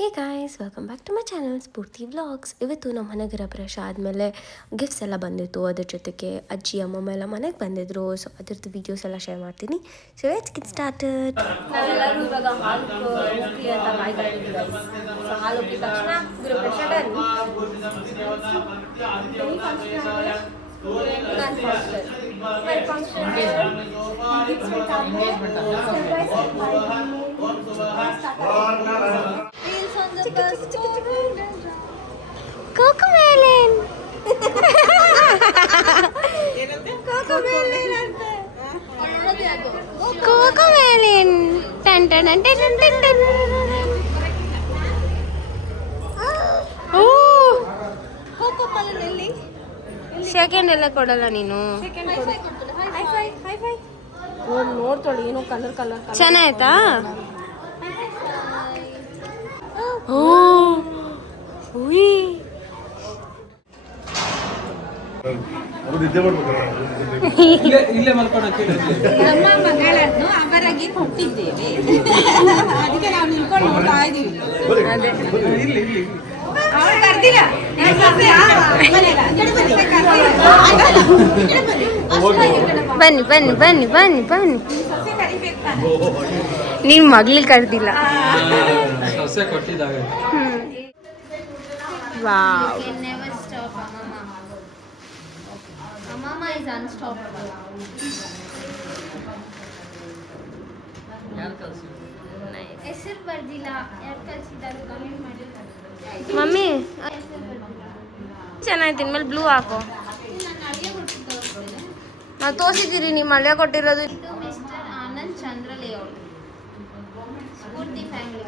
Hey guys, welcome back to my channel Spoorthi vlogs. ಇವತ್ತು ನಮ್ಮ ಮನೆಗೆ ಗೃಹ ಪ್ರವೇಶ ಆದಮೇಲೆ ಗಿಫ್ಟ್ಸ್ ಎಲ್ಲ ಬಂದಿತ್ತು. ಅದ್ರ ಜೊತೆಗೆ ಅಜ್ಜಿ ಅಮ್ಮಮ್ಮ ಎಲ್ಲ ಮನೆಗೆ ಬಂದಿದ್ರು. ಸೊ ಅದ್ರದ್ದು ವೀಡಿಯೋಸ್ ಎಲ್ಲ ಶೇರ್ ಮಾಡ್ತೀನಿ. So let's get started. ನಾವೆಲ್ಲರೂ ಇವಾಗ ಹಾಲು ಹೋಗಿ ಅಂತ ಕಾಯ್ಕೊಂಡಿದ್ದೀವಿ ಗೈಸ್. ಸೊ ಹಾಲು ಹೋಗಿದ ತಕ್ಷಣ ಗೃಹ ಪ್ರವೇಶ done. Cocomelon. Cocomelon. Tan tan tan tan tan tan. Oh. Cocomelon ಎಲ್ಲಿ? ಸೆಕೆಂಡ್ ಎಲ್ಲ ಕೊಡಲ್ಲ ನೀನು. ಸೆಕೆಂಡ್ ಕೊಡು. High five high five. ನೋಡ್ತಾಳೆ ಏನೋ ಕಲರ್ ಕಲರ್. ಚೆನ್ನಾಯ್ತಾ? ಓ ಉಯ್ ಇಲ್ಲೇ ಮಲ್ಕೊಂಡು ನಮ್ಮ ಮಗಳನ್ನು ಅವರಿಗೆ ಕೊಟ್ಟಿದ್ದೇವೆ. ಅದಕ್ಕೆ ನಾವು ನಿಲ್ಕೊಂಡು ನೋಡ್ತಾ ಇದೀವಿ. ಅವ್ರು ಕರ್ದಿಲ್ಲ. ಬನ್ನಿ ಬನ್ನಿ ಬನ್ನಿ ಬನ್ನಿ ಬನ್ನಿ. ನೀನ್ ಮಗ್ಳಿಗೆ ಕರ್ದಿಲ್ಲ. Wow. You can never stop Amama. Amama is unstoppable. ಹೆಸರು ಬರ್ದಿಲ್ಲ, ಯಾರು ಕಳಿಸಿದಾರು ಕಮೆಂಟ್ ಮಾಡಿ. ಮಮ್ಮಿ ಚೆನ್ನಾಯ್ತು. ಇನ್ಮೇಲೆ ಬ್ಲೂ ಹಾಕು. ನಾನು ಅಡುಗೆ ಕೊಟ್ಟಿದ್ದೆ. ನಾವು ತೋರಿಸಿದ್ದೀರಿ ನಿಮ್ಮ ಹಳ್ಳಿಯ ಕೊಟ್ಟಿರೋದು. ಇದು ಮಿಸ್ಟರ್ ಆನಂದ್ ಚಂದ್ರ ಲೇಔಟ್, ಸ್ಫೂರ್ತಿ ಫ್ಯಾಮಿಲಿ.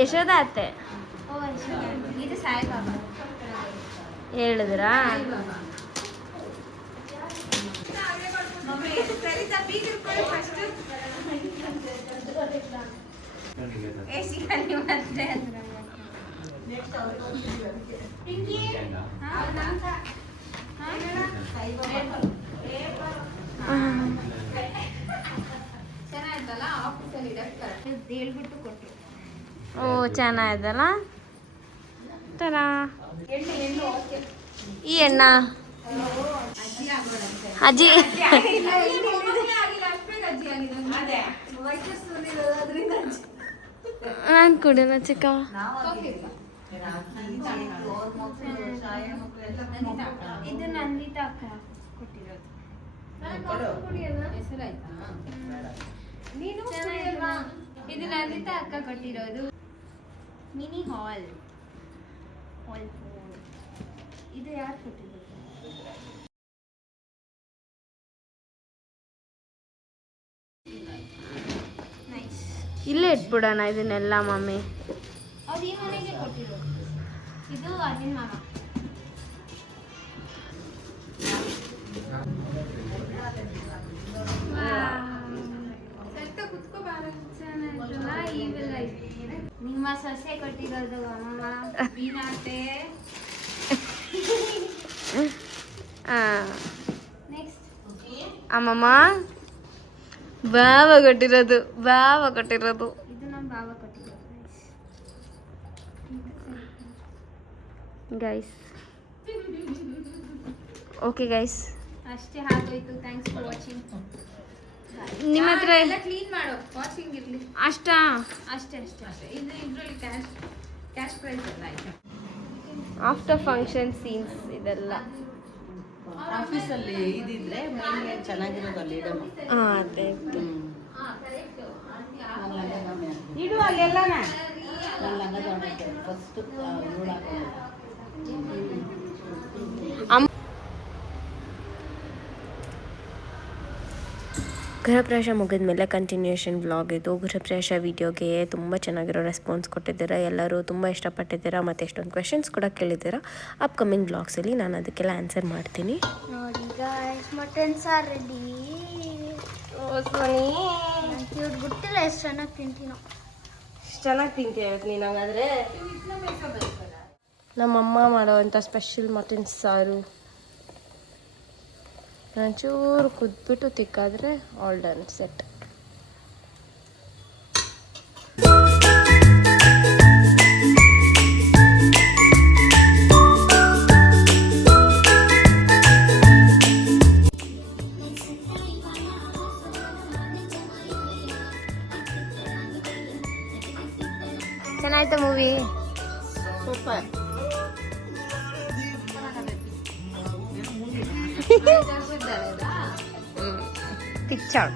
ಯಶೋದ ಅತ್ತೆ ಓ ಇದು ಸಾಯಿಬಾಬಾ ಹೇಳಿದ್ರಾ? ಚೆನ್ನಾಯ್ತಲ್ಲ, ಆಫೀಸಲ್ಲಿ ಹೇಳ್ಬಿಟ್ಟು ಕೊಟ್ಟರು. ಓ ಚೆನ್ನಾಯ್ತಲ್ಲ. ತರಾ ಈ ಎಣ್ಣ ಅಜ್ಜಿ ನಾನು ಕುಡಿಯೋಣ ಚಿಕ್ಕ. ಇದು ನಂದಿತಾ ಅಕ್ಕ ಕೊಟ್ಟಿರೋದು. ಇದು ನಂದಿತಾ ಅಕ್ಕ ಕೊಟ್ಟಿರೋದು. ಮಿನಿ ಹಾಲ್. ಇದು ಯಾರು ಕೊಟ್ಟಿರೋದು? ನೈಸ್. ಇಲ್ಲೇ ಇಟ್ಬಿಡೋಣ ಇದನ್ನೆಲ್ಲ ಮಮ್ಮಿ. ಅದು ಈ ಮನೆಗೆ ಕೊಟ್ಟಿರೋದು. ಇದು ಅರ್ಜುನ್ ಮಾಮ. ನಿಮ್ಮ ಸೊಸೆ ಕೊಟ್ಟಿರೋದು ಅಮ್ಮಮ್ಮ. ನೆಕ್ಸ್ಟ್ ಅಮ್ಮಮ್ಮ ಬಾವ ಕೊಟ್ಟಿರೋದು. ಬಾವ ಕೊಟ್ಟಿರೋದು. ಇದು ನಮ್ಮ ಬಾವ ಕೊಟ್ಟಿರೋದು ಗೈಸ್. ಓಕೆ ಗೈಸ್, ಅಷ್ಟೇ ಆಗೋಯ್ತು. Thanks for watching. ನಿಮ್ಮ ಹತ್ರ ಎಲ್ಲ ಕ್ಲೀನ್ ಮಾಡು, ವಾಷಿಂಗ್ ಇರಲಿ ಅಷ್ಟಾ? ಅಷ್ಟೇ ಅಷ್ಟೇ ಅಷ್ಟೇ. ಇದು ಇದರಲ್ಲಿ ಕ್ಯಾಶ್ ಪ್ರೈಸ್ ಎಲ್ಲ ಆಯ್ತು. ಆಫ್ಟರ್ ಫಂಕ್ಷನ್ ಸೀನ್ಸ್ ಇದೆಲ್ಲ ಆಫೀಸಲ್ಲಿ ಇದಿದ್ರೆ ಮೈನ್ಗೆ ಚೆನ್ನಾಗಿರೋದು ಅಲ್ಲಿ ಇಡಮ್ಮ. ಹಾಂ ಅದೇ ಇಡು ಅಲ್ಲೆಲ್ಲನ. ನನ್ನ ಲಂಗ ತೊಗೊಂಡೈತೆ ಫಸ್ಟು ನೋಡಾಕ. ಗೃಹಪ್ರವೇಶ ಮುಗಿದ ಮೇಲೆ ಕಂಟಿನ್ಯೂಷನ್ ವ್ಲಾಗ್ ಇದು. ಗೃಹಪ್ರವೇಶ ವೀಡಿಯೋಗೆ ತುಂಬ ಚೆನ್ನಾಗಿರೋ ರೆಸ್ಪಾನ್ಸ್ ಕೊಟ್ಟಿದ್ದೀರಾ. ಎಲ್ಲರೂ ತುಂಬ ಇಷ್ಟಪಟ್ಟಿದ್ದೀರಾ ಮತ್ತು ಎಷ್ಟೊಂದು ಕ್ವೆಶನ್ಸ್ ಕೂಡ ಕೇಳಿದ್ದೀರಾ. ಅಪ್ಕಮಿಂಗ್ ವ್ಲಾಗ್ಸಲ್ಲಿ ನಾನು ಅದಕ್ಕೆಲ್ಲ ಆನ್ಸರ್ ಮಾಡ್ತೀನಿ. ನೋಡಿ ಗಾಯ್ಸ್, ಮಟನ್ ಸಾರು ರೆಡಿ. ಇವ್ರು ಗೊತ್ತಿಲ್ಲ ಎಷ್ಟು ಚೆನ್ನಾಗಿ ತಿಂತೀನೋ. ಚೆನ್ನಾಗಿ ತಿಂತೀಯ ನೀನು ಹಂಗಾದ್ರೆ. ನಮ್ಮಮ್ಮ ಮಾಡೋವಂಥ ಸ್ಪೆಷಲ್ ಮಟನ್ ಸಾರು ಒಂಚೂರು ಕುದ್ಬಿಟ್ಟು ತಿಕ್ಕಾದರೆ ಆಲ್ ಡನ್ ಸೆಟ್. ಚೆನ್ನಾಯ್ತು ಮೂವಿ. ಸೂಪರ್. ಪಿಕ್ಚರ್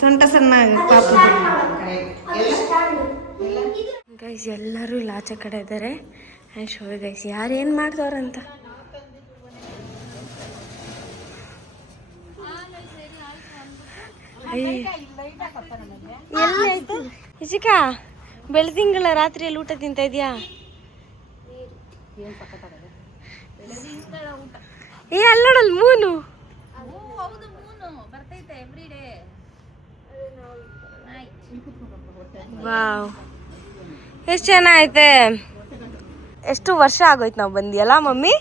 ಸೊಂಟ ಸಣ್ಣ ಪಾಪ. ಗೈಸ್ ಎಲ್ಲರೂ ಇಲ್ಲಿ ಆಚೆ ಕಡೆ ಇದ್ದಾರೆ. ಆ್ಯಂಡ್ ಶೋ ಗೈಸ್ ಯಾರು ಏನು ಮಾಡ್ದವ್ರಂತ. ಎಲ್ಲಿ ಆಯ್ತು ಇಸಿಕಾ? ಬೆಳದಿಂಗಳ ರಾತ್ರಿಯಲ್ಲಿ ಊಟ ತಿಂತ ಇದೆಯಾ? ಏ ಅಲ್ಲೋಡಲ್ ಮೂನು. ವಾವ್ ಎಷ್ಟು ಚೆನ್ನಾಗೈತೆ. ಎಷ್ಟು ವರ್ಷ ಆಗೋಯ್ತು ನಾವು ಬಂದಿಯಲ್ಲ ಮಮ್ಮಿ?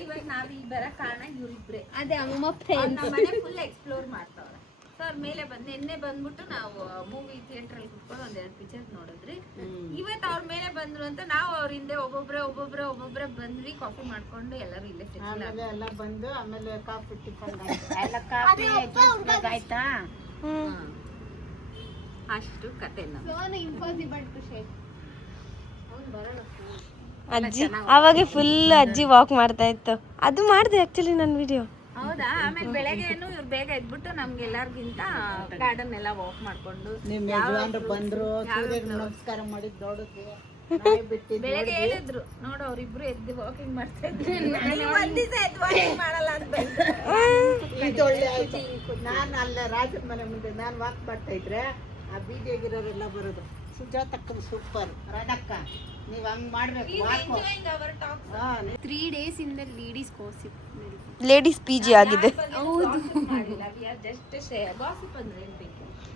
ಇವಾಗ ನಾವ್ ಈಗ ಬರಕ್ ಕಾರಣ ಇವ್ರಿಬ್ರೆ. ಅದೇ ಅಮ್ಮ ಫ್ರೆಂಡ್ಸ್ ನಮ್ಮ ಮನೆ ಫುಲ್ ಎಕ್ಸ್ಪ್ಲೋರ್ ಮಾಡ್ತಾವ್ರೆ. ಸೊ ಅವ್ರ ಮೇಲೆ ನಿನ್ನೆ ಬಂದ್ಬಿಟ್ಟು ನಾವು ಮೂವಿ ಥಿಯೇಟರ್ ಅಲ್ಲಿ ಕುತ್ಕೊಂಡು ಒಂದೆರಡು ಪಿಕ್ಚರ್ ನೋಡಿದ್ರಿ. ಇವತ್ತು ಅವ್ರ ಮೇಲೆ ಬಂದ್ರು ಅಂತ ನಾವು ಅವ್ರ ಹಿಂದೆ ಒಬ್ಬೊಬ್ರೆ ಬಂದ್ವಿ. ಕಾಫಿ ಮಾಡ್ಕೊಂಡು ಎಲ್ಲರೂ ಇಲ್ಲೇ ಎಲ್ಲ ಬಂದು ಆಮೇಲೆ ಕಾಫಿ ಟಿಫನ್ ಎಲ್ಲ ಕಾಫಿ ಆಯ್ತಾ. ಅಷ್ಟು ಕತೆ ಇಂಪಾಸಿಬಲ್ ಟು ಶೇಕ್. ಅಜ್ಜಿ ಅವಾಗ ಫುಲ್ ಅಜ್ಜಿ ವಾಕ್ ಮಾಡ್ತಾ ಇತ್ತು. ಅದು ಮಾಡಿದೆ ಆಕ್ಚುಲಿ ನನ್ನ ವಿಡಿಯೋ. ಹೌದಾ? ಆಮೇಲೆ ಬೆಳಗ್ಗೆ ಇವ್ರು ಬೇಗ ಎದ್ಬಿಟ್ಟು ನಮ್ಗೆಲ್ಲರಿಗಿಂತ ಗಾರ್ಡನ್ ಎಲ್ಲ ವಾಕ್ ಮಾಡ್ಕೊಂಡು ಬಂದ್ರು. ನಮಸ್ಕಾರ ಮಾಡಿದ್ ನೋಡಿದ್ವಿ. ಬೆಳಗ್ಗೆ ಹೇಳಿದ್ರು ನೋಡು ಅವ್ರಿಬ್ರು ಎದ್ದು ವಾಕಿಂಗ್ ಮಾಡ್ತಾ ಇದ್ರು. ಮಾಡಲ್ಲ ಅಂತ ಇದೊಳ್ಳೆ ಆಯ್ತು. ನಾನು ಅಲ್ಲ ರಾಜನ ಮನೆ ಮುಂದೆ ನಾನು ವಾಕ್ ಮಾಡ್ತಾ ಇದ್ರೆ ಆ ಬೀದಿಯಾಗಿರೋರೆಲ್ಲ ಬರೋದು. ಸುಜಾತಕ್ಕ ಸೂಪರ್, ರಾಧಕ್ಕ ನೀವ್ ಹಂಗ್ ಮಾಡ್ಬೇಕು. 3 days ಇಂದ ಲೇಡೀಸ್ ಗಾಸಿಪ್ ಲೇಡೀಸ್ PG ಆಗಿದೆ.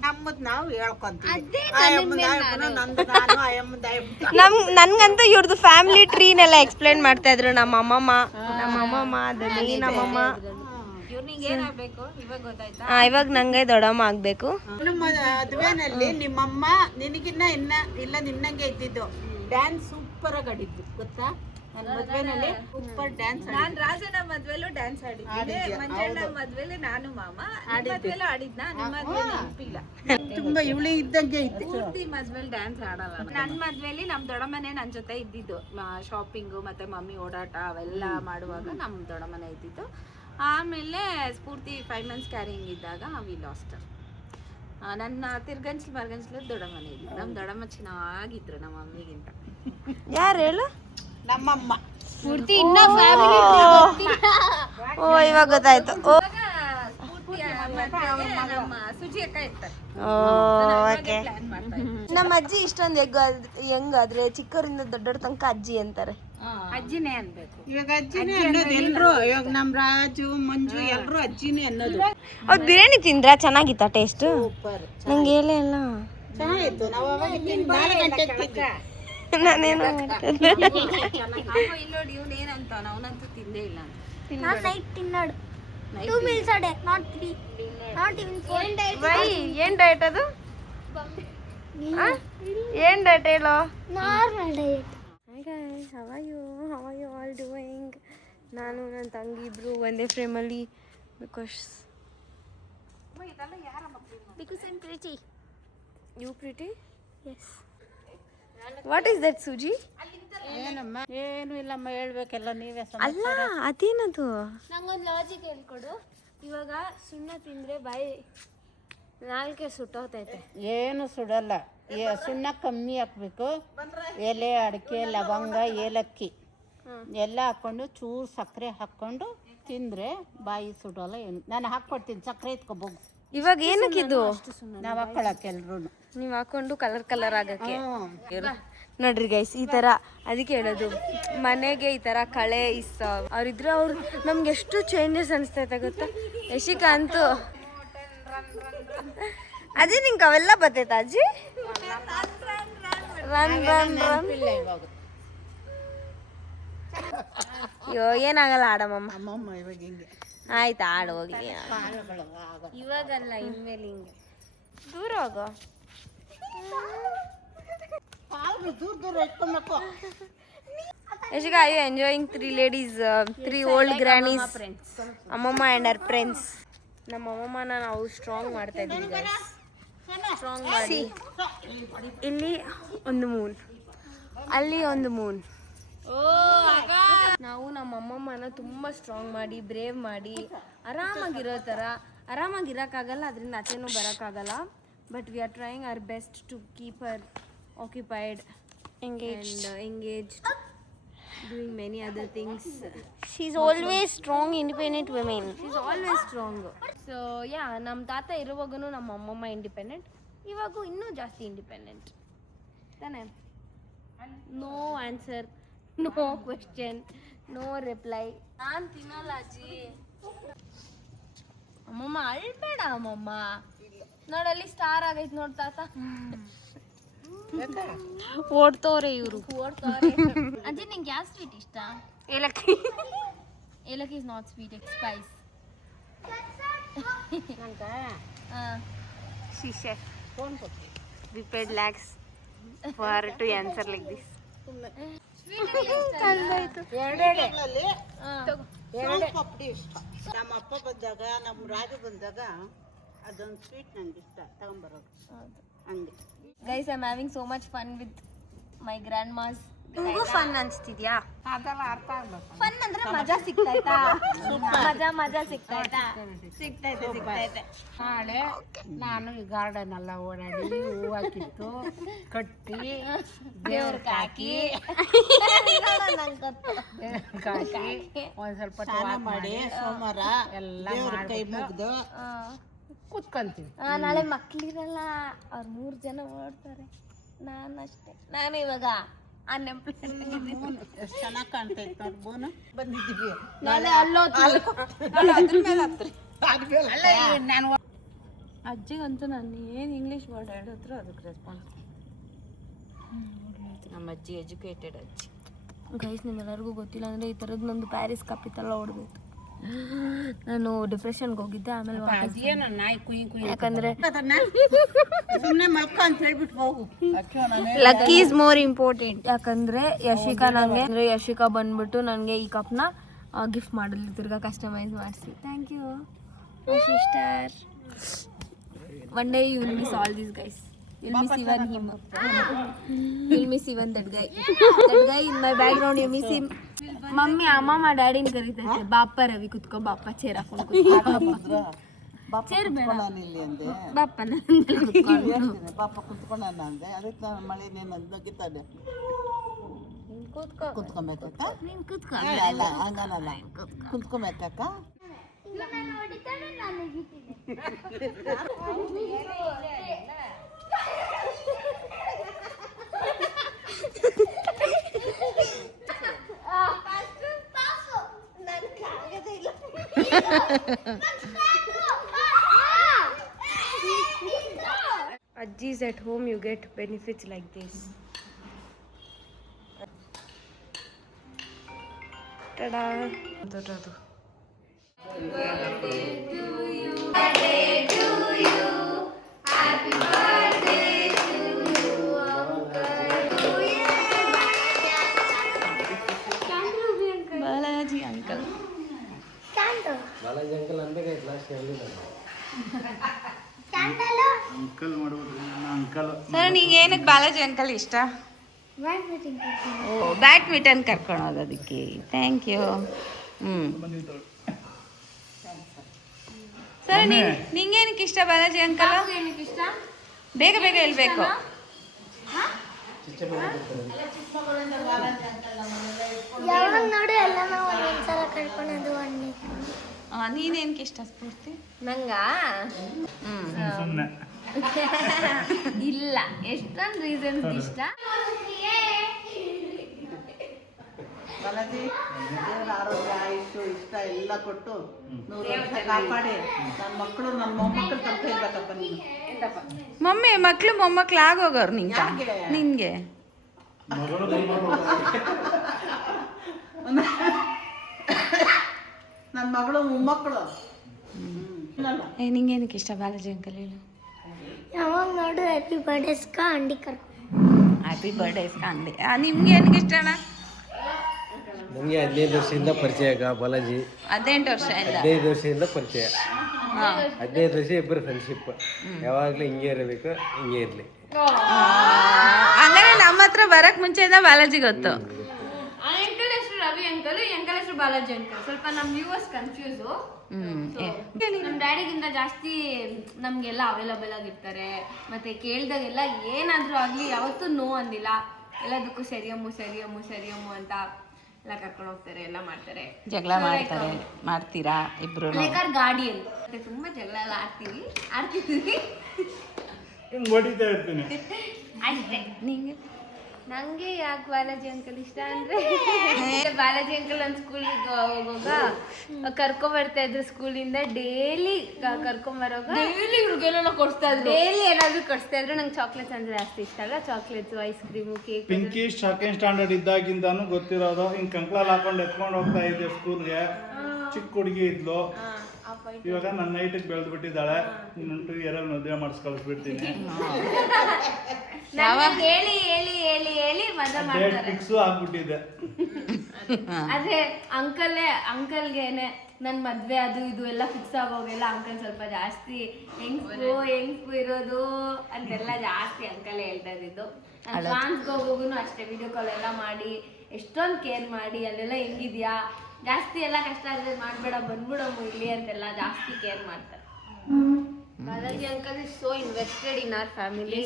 ನಮ್ಮದ್ ನಾವು ಹೇಳ್ಕೊಂತೀವಿ. ನನ್ಗಂತೂ ಇವ್ರದ್ದು ಫ್ಯಾಮಿಲಿ ಟ್ರೀನೆಲ್ಲ ಎಕ್ಸ್ಪ್ಲೇನ್ ಮಾಡ್ತಾ ಇದ್ರು. ನಮ್ಮ ಅಮ್ಮಮ್ಮ ಅದಲ್ಲಿ ನಮ್ಮಮ್ಮ. ಇವಾಗ ನಂಗೆ ದೊಡ್ಡಮ್ಮ ಆಗ್ಬೇಕು. ಮದುವೆನಲ್ಲಿ ನಿಮ್ಮಮ್ಮ ನಿನಗಿನ್ನ ಇಲ್ಲ ನಿನ್ನಂಗೆ ಇದ್ದಿದ್ದು. ಡ್ಯಾನ್ಸ್ ಸೂಪರ್ ಆಗಿ ಆಡಿದ್ದು ಗೊತ್ತಾ? ಮದ್ವೆನಲ್ಲಿ ಸೂಪರ್ ಡ್ಯಾನ್ಸ್. ನಾನ್ ರಾಜನ ಮದ್ವೆಲೂ ಡ್ಯಾನ್ಸ್ ಆಡಿದ್ದೆ. ಮಂಜಣ್ಣ ಮದ್ವೆಲಿ ನಾನು ಮಾಮ ಮದ್ವೆಲೂ ಆಡಿದ್ನ. ನಿಮ್ಮ ಮದ್ವೆ ನೆನಪಿಲ್ಲ. ತುಂಬಾ ಇವಳಿ ಇದ್ದಂಗೆ ಇತ್ತು. ಪೂರ್ತಿ ಮದ್ವೆಲಿ ಡ್ಯಾನ್ಸ್ ಆಡಲ್ಲ. ನನ್ ಮದ್ವೆಲಿ ನಮ್ ದೊಡ್ಡಮ್ಮನೆ ನನ್ ಜೊತೆ ಇದ್ದಿದ್ದು. ಶಾಪಿಂಗು ಮತ್ತೆ ಮಮ್ಮಿ ಓಡಾಟ ಅವೆಲ್ಲ ಮಾಡುವಾಗ ನಮ್ ದೊಡ್ಡಮ್ಮನೆ ಇದ್ದಿದ್ದು. ಆಮೇಲೆ ಸ್ಫೂರ್ತಿ 5 months ಕ್ಯಾರಿಂಗ್ ಇದ್ದಾಗ ವಿ ಲಾಸ್ಟ್. ನನ್ನ ತಿರ್ಗಂಚ್ಲು ಮರ್ಗಂಚ್ಲು ದೊಡ್ಡಮ್ಮನೆ ಇದ್ದಿದ್ದು. ನಮ್ ದೊಡ್ಡಮ್ಮ ಚೆನ್ನಾಗಿದ್ರು ನಮ್ಮ ಮಮ್ಮಿಗಿಂತ. ಯಾರು ಹೇಳು? ನಮ್ಮಮ್ಮ ಪೂರ್ತಿ ಇನ್ನ ಫ್ಯಾಮಿಲಿ. ಓ ಇವಾಗ ಗೊತ್ತಾಯ್ತು. ನಮ್ಮ ಸುಜಿ ಅಕ್ಕ ಇರ್ತಾರೆ. ಓಕೆ. ನಮ್ಮ ಅಜ್ಜಿ ಇಷ್ಟೊಂದು ಹೆಂಗಾದ್ರೆ ಚಿಕ್ಕವರಿಂದ ದೊಡ್ಡವ್ರ ತನಕ ಅಜ್ಜಿ ಅಂತಾರೆ. ಅಜ್ಜಿನೇ ಅನ್ಬೇಕು. ಇವಾಗ ಅಜ್ಜಿನೇ ಅನ್ನೋದು ಎಲ್ರು. ಇವಾಗ ನಮ್ ರಾಜು ಮಂಜು ಎಲ್ರು ಅಜ್ಜಿನೇ ಅನ್ನೋದು. ಅವ್ರು ಬಿರಿಯಾನಿ ತಿಂದ್ರ ಚೆನ್ನಾಗಿತ್ತ ಟೇಸ್ಟ್? ಸೂಪರ್. ನಂಗೆ ಹೇಳೇ ಇಲ್ಲ. ಚೆನ್ನಾಗಿತ್ತು. ನಾವು ಅವಾಗ 4 ಗಂಟೆಗೆ ನಾನೇನು ಇಲ್ಲೋಡಿ ಇವ್ನು ಏನಂತ ಅವನಂತೂ ತಿಂದೇ ಇಲ್ಲ. ನಾಟ್ ನೈಟ್ ತಿನ್ನೋಡು 2 meals a day, not 3, not even 4. ಏನ್ ಡಯಟ್ ಅದು? ಏನ್ ಡಯಟ್ ಹೇಳೋ? Normal diet. Hi guys, how are you all doing? ನಾನು ನನ್ನ ತಂಗಿ ಇಬ್ರು ಒಂದೇ ಫ್ರೇಮಲ್ಲಿ because I'm pretty. you pretty? Yes. What is that Suji? ಏನಮ್ಮ? ಏನು ಇಲ್ಲಮ್ಮ, ಹೇಳ್ಬೇಕೆಲ್ಲ ನೀವೇ. ಅಲ್ಲ ಅದೇನದು? ನಂಗೊಂದು ಲಾಜಿಕ್ ಹೇಳ್ಕೊಡು. ಇವಾಗ ಸುಣ್ಣ ತಿಂದ್ರೆ ಬಾಯಿ ನಾಲ್ಕೆ ಸುಟ್ಟೋತೈತೆ. ಏನು ಸುಡಲ್ಲ. ಸುಣ್ಣ ಕಮ್ಮಿ ಹಾಕ್ಬೇಕು. ಎಲೆ, ಅಡಿಕೆ, ಲವಂಗ, ಏಲಕ್ಕಿ ಎಲ್ಲ ಹಾಕ್ಕೊಂಡು ಚೂರು ಸಕ್ಕರೆ ಹಾಕ್ಕೊಂಡು ತಿಂದರೆ ಬಾಯಿ ಸುಡೋಲ್ಲ. ಏನು ನಾನು ಹಾಕ್ಕೊಡ್ತೀನಿ. ಸಕ್ಕರೆ ಎತ್ಕೊಬೋಗು. ಇವಾಗ ಏನಕ್ಕಿದು? ನಾವು ಹಾಕ್ಕೊಳಕ್ಕೆ ಎಲ್ರು ನೀವು ಹಾಕೊಂಡು ಕಲರ್ ಆಗಕ್ಕೆ. ನೋಡ್ರಿ ಗೈಸ್, ಈ ಥರ ಅದಕ್ಕೆ ಹೇಳೋದು ಮನೆಗೆ ಈ ಥರ ಕಳೆ ಅವ್ರಿದ್ರೆ ಅವ್ರು ನಮ್ಗೆ ಎಷ್ಟು ಚೇಂಜಸ್ ಅನಿಸ್ತೈತೆ ಗೊತ್ತಾ? ಯಶಿಕಾ ಅಂತೂ ಅಜ್ಜಿ ನಿಂಗೆ ಅವೆಲ್ಲ ಬರ್ತೈತ ಅಜ್ಜಿ? Run run run. ಅಯ್ಯೋ ಏನಾಗಲ್ಲ, ಆಡಮ್ಮ. ಇವಾಗ ಹಿಂಗೆ ಆಯ್ತು, ಆಡು ಹೋಗಿ. ಇವಾಗಲ್ಲ, ಇನ್ಮೇಲೆ ಹಿಂಗೆ ದೂರ ಹೋಗೋ. ದೂರ ಇಟ್ಕೊಬೇಕು. Yashika, are you enjoying 3 ladies, 3 old grannies, Amama and her friends? ನಮ್ಮ ಅಮ್ಮಮ್ಮನ ನಾವು ಸ್ಟ್ರಾಂಗ್ ಮಾಡ್ತಾ ಇದ್ದೀವಿ ಸ್ಟ್ರಾಂಗ್ ಮಾಡಿ ಇಲ್ಲಿ ಒಂದು ಮೂನ್ ಅಲ್ಲಿ ಒಂದು ಮೂನ್ ನಾವು ನಮ್ಮ ಅಮ್ಮಮ್ಮನ ತುಂಬ ಸ್ಟ್ರಾಂಗ್ ಮಾಡಿ ಬ್ರೇವ್ ಮಾಡಿ ಆರಾಮಾಗಿರೋ ಥರ ಆರಾಮಾಗಿರೋಕ್ಕಾಗಲ್ಲ ಅದರಿಂದ ಆಚೆನೂ ಬರೋಕ್ಕಾಗಲ್ಲ but we are trying our best to keep her occupied engaged doing many other things. She's always strong, independent women. She's always strong. So yeah, ನಮ್ಮ ತಾತ ಇರುವಾಗೂ ನಮ್ಮ ಅಮ್ಮಮ್ಮ ಇಂಡಿಪೆಂಡೆಂಟ್ ಇವಾಗೂ ಇನ್ನೂ ಜಾಸ್ತಿ ಇಂಡಿಪೆಂಡೆಂಟ್ ತಾನೆ no answer no question no reply ನಾನು ತಿನ್ನಲ್ಲ ಅಜ್ಜಿ ಅಮ್ಮಮ್ಮ ಅಳ್ಬೇಡ ಅಮ್ಮಮ್ಮ ನೋಡಲ್ಲಿ ಸ್ಟಾರ್ ಆಗೈತೆ ನೋಡ್ ತಾತ ಓಡ್ತವ್ರೆ ಇವರು ಓಡ್ತಾರೆ ಅಜ್ಜಿ ನಿಂಗೆ ಯಾವ ಸ್ವೀಟ್ ಇಷ್ಟ ಏಲಕ್ಕಿ ಏಲಕ್ಕಿ is not sweet it spice ಶಿಶೆ we paid lakhs for to answer like this ಪಪ್ಪಡಿ ಇಷ್ಟ ನಮ್ಮ ಅಪ್ಪ ಬಂದಾಗ ನಮ್ಮ ರಾಜ ಬಂದಾಗ ಅದೊಂದು ಸ್ವೀಟ್ ನಂಗೆ ಇಷ್ಟ ತಗೊಂಬರೋದು ಹಂಗೆ guys I am having so much fun with my grandmas ನಿಮಗೂ ಫನ್ ಅನ್ಸ್ತಿದ್ಯಾ ಅದೆಲ್ಲ ಅರ್ಥ ಆಗ್ಬೇಕು ಫನ್ ಅಂದ್ರೆ ಮಜಾ ಸಿಗ್ತಾಯ್ತಾ ಮಜಾ ಸಿಗ್ತೈತೆ ನಾಳೆ ನಾನು ಈ ಗಾರ್ಡನ್ ಎಲ್ಲ ಓಡಾಡಿ ಹೂವು ಹಾಕಿತ್ತು ಕಟ್ಟಿ ದೇವ್ರಿಗೆ ಹಾಕಿ ಒಂದ್ ಸ್ವಲ್ಪ ಸ್ನಾನ ಮಾಡಿ ಸೋಮವಾರ ಎಲ್ಲ ಕೈ ಮುಗ್ದು ಕುತ್ಕೊಂತೀವಿ ನಾಳೆ ಮಕ್ಳಿರಲ್ಲ ಅವ್ರು 3 ಜನ ಓಡ್ತಾರೆ ನಾನು ಇವಾಗ ಎಷ್ಟು ಚೆನ್ನಾಗಿ ಕಾಣ್ತೈತೆ ನೋಡಿ ಬೋನು ಬಂದಿದ್ದೀವಿ ನಾಳೆ ನಾನು ಅಜ್ಜಿಗಂತೂ ನಾನು ಏನು ಇಂಗ್ಲೀಷ್ ವರ್ಡ್ ಹೇಳಿದ್ರು ಅದಕ್ಕೆ ರೆಸ್ಪಾನ್ಸ್ ನಮ್ಮ ಅಜ್ಜಿ ಎಜುಕೇಟೆಡ್ ಅಜ್ಜಿ ಗೈಸ್ ನಿಮ್ಮೆಲ್ಲರಿಗೂ ಗೊತ್ತಿಲ್ಲ ಅಂದರೆ ಈ ಥರದ್ದು ನಂದು ಪ್ಯಾರಿಸ್ ಕಾಪಿತೆಲ್ಲ ಓಡಬೇಕು ನಾನು ಡಿಪ್ರೆಷನ್ಗೆ ಹೋಗಿದ್ದೆ ಆಮೇಲೆ ಅದೇನು ನಾಯಿ ಕುಯ್ ಯಾಕಂದರೆ ಸುಮ್ಮನೆ ಮಲ್ಕ ಅಂತ ಹೇಳ್ಬಿಟ್ಟು ಹೋಗು ಲಕ್ಕಿ ಇಸ್ ಮೋರ್ ಇಂಪಾರ್ಟೆಂಟ್ ಯಾಕಂದರೆ ಯಶಿಕಾ ಬಂದ್ಬಿಟ್ಟು ನನಗೆ ಈ ಕಪ್ನ ಗಿಫ್ಟ್ ಮಾಡಲಿ ತಿರ್ಗಾ ಕಸ್ಟಮೈಸ್ ಮಾಡಿಸಿ thank you sister one day you will miss all these guys you'll miss even him you'll miss even that guy in my background you miss him mummy ಅಮ್ಮಮ್ಮ ಡ್ಯಾಡಿನ ಕರೀತೈತೆ ಬಾಪ ರವಿ ಕುತ್ಕೋ ಬಾಪ ಚೇರ್ ಹಾಕೊಂಡು ಚೇರ್ ಬೇಡ ಬಾಪ ಪಾಪ ಕುತ್ಕೊಳ್ಳೋಣ ಅಂದೆ ಅದಕ್ಕೆ ನಾನು ಮಳೆ ನೀನು ನಗಿತಾನೆ ಕುತ್ಕೊಬೇಕಕ್ಕ ನೀನು ಕುತ್ಕೋ ಅಲ್ಲ ಹಂಗನಲ್ಲ ಕುತ್ಕೊಬೇಕಕ್ಕ Ajji's at home, you get benefits like this. Ta-da! Balaji uncle sir ನಿಂಗೆ ಏನಕ್ಕೆ ಬಾಲಾಜಿ ಅಂಕಲ್ ಇಷ್ಟ ಓ ಬ್ಯಾಡ್ಮಿಂಟನ್ ಕರ್ಕೊಂಡು ಹೋಗೋದಕ್ಕೆ ಥ್ಯಾಂಕ್ ಯು ಸರ್ ನಿಂಗೇನಕ್ಕೆ ಇಷ್ಟ ಬಾಲಾಜಿ ಅಂಕಲ್ ಬೇಗ ಬೇಗ ಹೇಳ್ಬೇಕು ನೀನೇನಕ್ಕೆ ಇಷ್ಟ ಸ್ಫೂರ್ತಿ ನಂಗ ಇಲ್ಲ ಎಷ್ಟೊಂದು ರೀಸನ್ಸ್ ಇಷ್ಟ ಬಾಲಾಜಿ ದೇವರ ಆರೋಗ್ಯ ಆಯುಷು ಇಷ್ಟ ಎಲ್ಲ ಕೊಟ್ಟು 100 ವರ್ಷ ಕಾಪಾಡಿ ನನ್ನ ಮಕ್ಕಳು ನನ್ನ ಮೊಮ್ಮಕ್ಕಳು ತನಕ ಇರ್ಬೇಕಪ್ಪ ನೀನು ಮಮ್ಮಿ ಮಕ್ಳು ಮೊಮ್ಮಕ್ಳು ಆಗೋಗವ್ರು ನಿನ್ಗೆ ನನ್ನ ಮಗಳು ಮೊಮ್ಮಕ್ಕಳು ನಿಂಗೇನಕ್ಕೆ ಇಷ್ಟ ಬಾಲಾಜಿ ಅಂಕಲ್ ಹೇಳು ಯಾವಾಗ ನೋಡು ಹ್ಯಾಪಿ ಬರ್ಡೇಸ್ಕ ಅಂಡಿ ಹ್ಯಾಪಿ ಬರ್ಡೇಸ್ಕ ಅಂಡಿ ನಿಮ್ಗೆ ಏನಕ್ಕೆ ಇಷ್ಟ ಅಣ್ಣ ನನಗೆ 15 ವರ್ಷದಿಂದ ಪರಿಚಯ ಬಾಲಾಜಿ 18 ವರ್ಷದಿಂದ 15 ವರ್ಷದಿಂದ ಪರಿಚಯ 15 ವರ್ಷ ಇಬ್ಬರು ಫ್ರೆಂಡ್ಶಿಪ್, ಯಾವಾಗಲೂ ಹಿಂಗೆ ಇರಬೇಕು, ಹಿಂಗೆ ಇರಲಿ. ಹಂಗಾರೆ ನಮ್ಮ ಹತ್ರ ಬರಕ್ ಮುಂಚೆಯಿಂದ ಬಾಲಾಜಿ ಗೊತ್ತು. ಅಂಕಲ್ ಹೆಸರು ರವಿ ಅಂಕಲ್, ಈ ಅಂಕಲ್ ಹೆಸರು ಬಾಲಾಜಿ ಅಂಕಲ್. ಸ್ವಲ್ಪ ನಮ್ಮ ವ್ಯೂವರ್ಸ್ ಕನ್ಫ್ಯೂಸು. ನಮ್ಮ ಡ್ಯಾಡಿಗಿಂತ ಜಾಸ್ತಿ ನಮ್ಗೆಲ್ಲ ಅವೈಲಬಲ್ ಆಗಿರ್ತಾರೆ. ಮತ್ತೆ ಕೇಳ್ದಾಗೆಲ್ಲ ಏನಾದ್ರೂ ಆಗ್ಲಿ ಯಾವತ್ತೂ ನೋ ಅಂದಿಲ್ಲ. ಎಲ್ಲದಕ್ಕೂ ಸರಿಯಮ್ಮು ಸರಿಯಮ್ಮು ಸರಿಯಮ್ಮು ಅಂತ ಎಲ್ಲ ಕರ್ಕೊಂಡು ಹೋಗ್ತಾರೆ, ಎಲ್ಲ ಮಾಡ್ತಾರೆ. ಜಗಳ ಮಾಡ್ತೀರಾ ಇಬ್ರು? ಬೇಕಾದ್ರೆ ಗಾಡಿಯಲ್ಲಿ ಮತ್ತೆ ತುಂಬಾ ಜಗಳ ಎಲ್ಲ ಆಡ್ತೀವಿ. ಹೊಡಿತಾ ಇರ್ತೀನಿ. ಅಷ್ಟೇ. ನಿಂಗೆ ನಂಗೆ ಯಾಕೆ ಬಾಲಾಜಿ ಅಂಕಲ್ ಇಷ್ಟ ಅಂದ್ರೆ ಬಾಲಾಜಿ ಅಂಕಲ್ ನನ್ನ ಸ್ಕೂಲಿಗೆ ಹೋಗುವಾಗ ಕರ್ಕೊಂಬರ್ತಾ ಇದ್ರು. ಸ್ಕೂಲಿಂದ ಡೈಲಿ ಕರ್ಕೊಂಬರೋಗ ಡೈಲಿ ಇವ್ರಿಗೆಲ್ಲ ಕೊಡ್ಸ್ತಾ ಇದ್ರು. ಡೈಲಿ ಏನಾದ್ರು ಕೊಡ್ಸ್ತಾ ಇದ್ರು. ನಂಗೆ ಚಾಕ್ಲೇಟ್ಸ್ ಅಂದ್ರೆ ಜಾಸ್ತಿ ಇಷ್ಟ ಅಲ್ಲ. Chocolates, ice cream, cake. Pinki second standard ಇದ್ದಾಗಿಂದಾನು ಗೊತ್ತಿರೋದು. ಹಿಂಗ್ ಕಂಕ್ಳಲ್ಲಿ ಹಾಕೊಂಡು ಎತ್ಕೊಂಡು ಹೋಗ್ತಾ ಇದ್ದೆ ಸ್ಕೂಲ್ಗೆ. ಚಿಕ್ಕ ಹುಡುಗಿ ಇದ್ಲು. ಇವಾಗ ನನ್ನ ನೈಟಿಗೆ ಬೆಳೆದು ಬಿಟ್ಟಿದ್ದಾಳೆ. ಇನ್ನೊಂದು 2 ಇಯರಲ್ಲಿ ಮದುವೆ ಮಾಡಿಸ್ ಕಳಿಸ್ಬಿಡ್ತೀನಿ. ಹೇಳಿ ಹೇಳಿ ಹೇಳಿ ಹೇಳಿ ಮದುವೆ ಮಾಡ್ತಾರೆ. ಫಿಕ್ಸು ಆಗ್ಬಿಟ್ಟಿದೆ. ಆದ್ರೆ ಅಂಕಲ್ಗೆನೆ ನನ್ ಮದ್ವೆ ಅದು ಇದು ಎಲ್ಲ ಫಿಕ್ಸ್ ಆಗೋಗೆಲ್ಲ ಅಂಕಲ್ ಸ್ವಲ್ಪ ಜಾಸ್ತಿ ಹೆಂಗ್ ಇರೋದು ಅಂತೆಲ್ಲ ಜಾಸ್ತಿ ಅಂಕಲ್ ಹೇಳ್ತಾ ಇದ್ದಿದ್ದು. ಫ್ರಾನ್ಸ್ಗೆ ಹೋಗೋಗುನು ಅಷ್ಟೇ ವಿಡಿಯೋ ಕಾಲ್ ಎಲ್ಲ ಮಾಡಿ ಎಷ್ಟೊಂದು ಕೇರ್ ಮಾಡಿ ಅಲ್ಲೆಲ್ಲ ಹೆಂಗಿದ್ಯಾ, ಜಾಸ್ತಿ ಎಲ್ಲ ಕಷ್ಟ ಆದ್ರೆ ಮಾಡ್ಬೇಡ ಬಂದ್ಬಿಡಮ್ಮ ಇಲ್ಲಿ ಅಂತೆಲ್ಲ ಜಾಸ್ತಿ ಕೇರ್ ಮಾಡ್ತಾರೆ. Balaji uncle is so invested in our family.